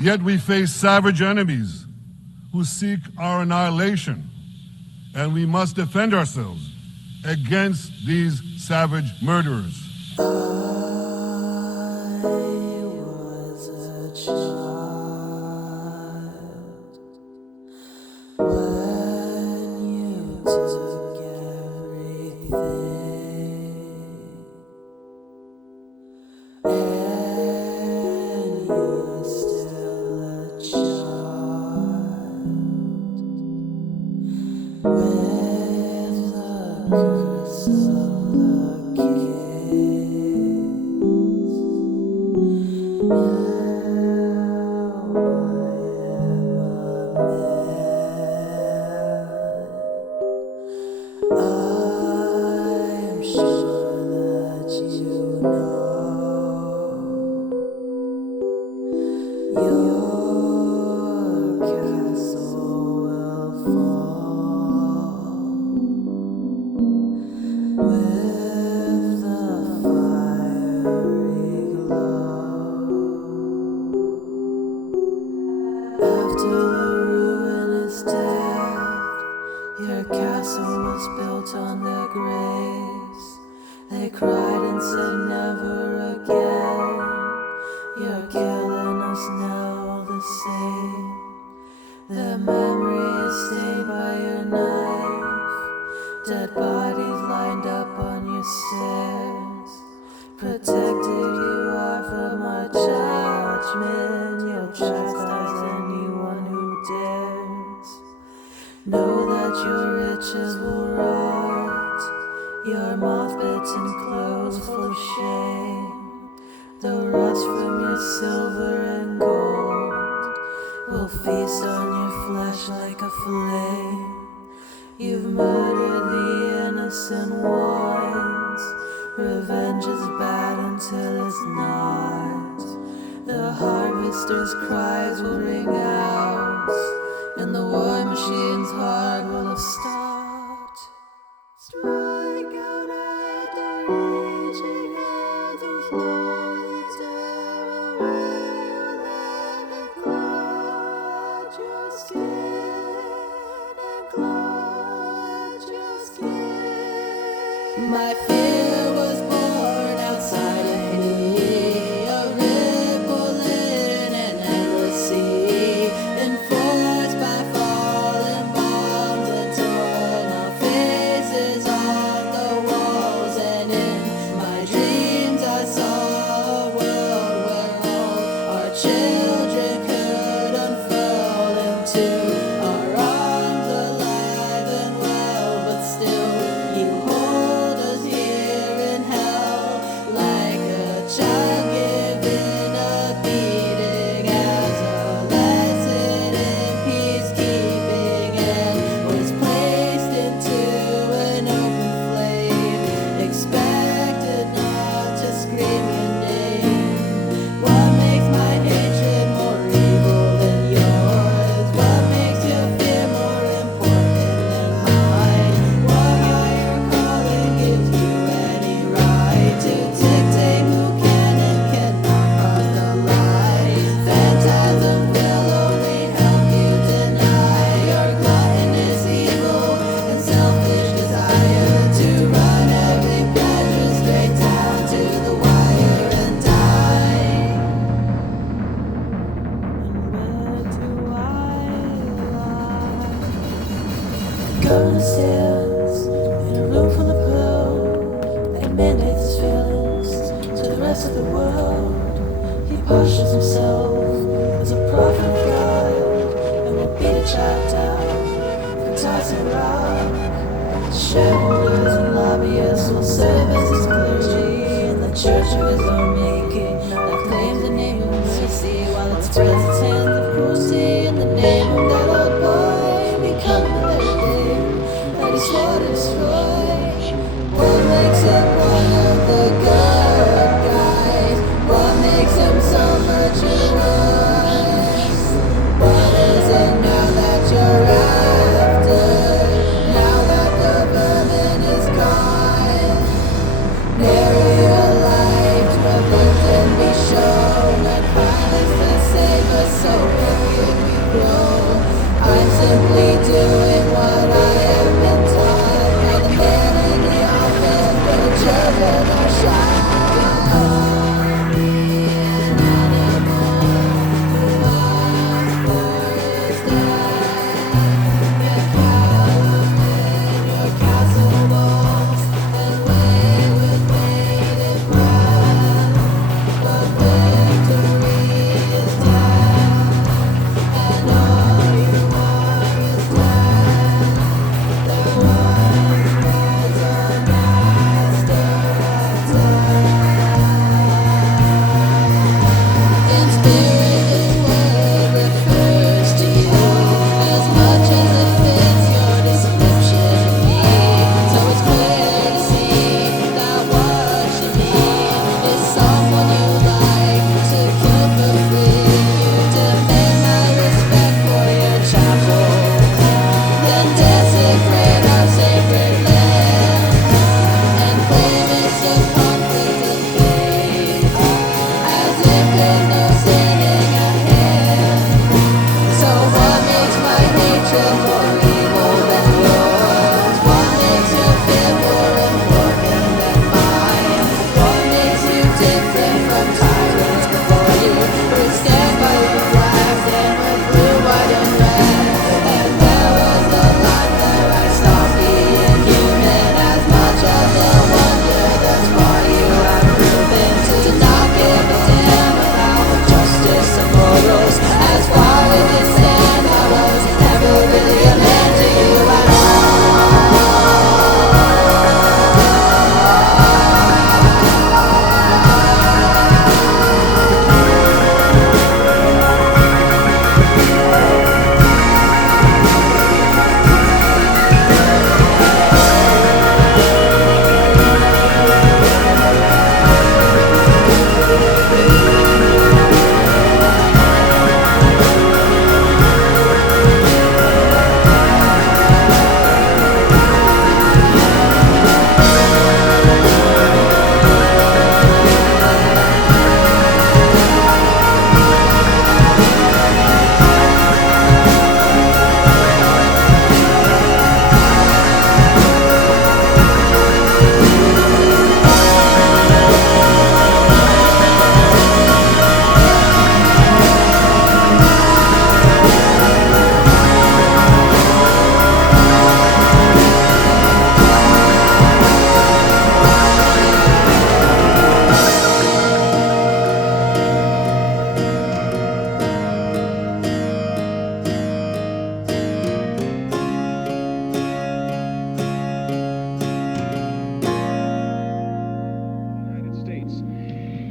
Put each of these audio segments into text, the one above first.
Yet we face savage enemies who seek our annihilation, and we must defend ourselves against these savage murderers. I was a child when you took everything, and you're still a child with the curse of the king. Now I am a man. I'm sure that you know your castle will fall with the fiery glow. After the ruin is dead, your castle was built on their graves. They cried and said never again. You're killing us now all the same. Their memory is stained by your knife. Dead bodies lined up on your stairs. Protected you are from our judgment. You'll chastise anyone who dares. Know that your riches will rot, your moth-bitten clothes full of shame. The rust from your silver and gold will feast on your flesh like a flame. You've murdered the innocent ones. Revenge is bad until it's not. The harvester's cries will ring out, and the war machine's heart will have stopped. Strike out at the raging hands of slowly tear away. Let it clutch your skin and clutch your skin. My fear was born outside of me, a ripple in an endless sea, enforced by fallen bombs and torn off faces on the walls. And in my dreams I saw a world where all our children could unfurl into our arms, alive and well. But still you hold us here in hell, like a child given a beating as a lesson in peacekeeping, and was placed into an open flame, expected not to scream your name. What makes my hatred more evil than yours? What makes your fear more important than mine? What higher calling gives you any right to dictate who can and cannot cross the line? Phantasm will only help you deny your gluttonous evil and selfish desire to run every pleasure straight down to the wire and die. And where do I lie? Governor stands in a room full of pearl, and he mandates his feelings to the rest of the world. He postures himself as a prophet of God, and will beat a child down for tossing rock. Shareholders and lobbyists will serve as his clergy in the church of his own making, that claims the name of mercy while it spreads its hands of cruelty in the name of that old boy, becoming the very thing that he swore to destroy. What makes him one of the good guys? What makes him so virtuous? What is it now that you're after? Now that the vermin is gone, nary a light to a victim be shown, and violence to save us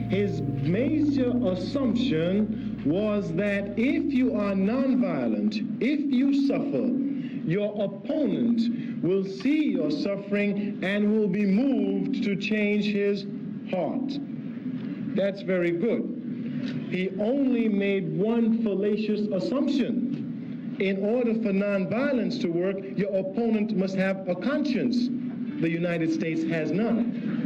His major assumption was that if you are nonviolent, if you suffer, your opponent will see your suffering and will be moved to change his heart. That's very good. He only made one fallacious assumption. In order for nonviolence to work, your opponent must have a conscience. The United States has none.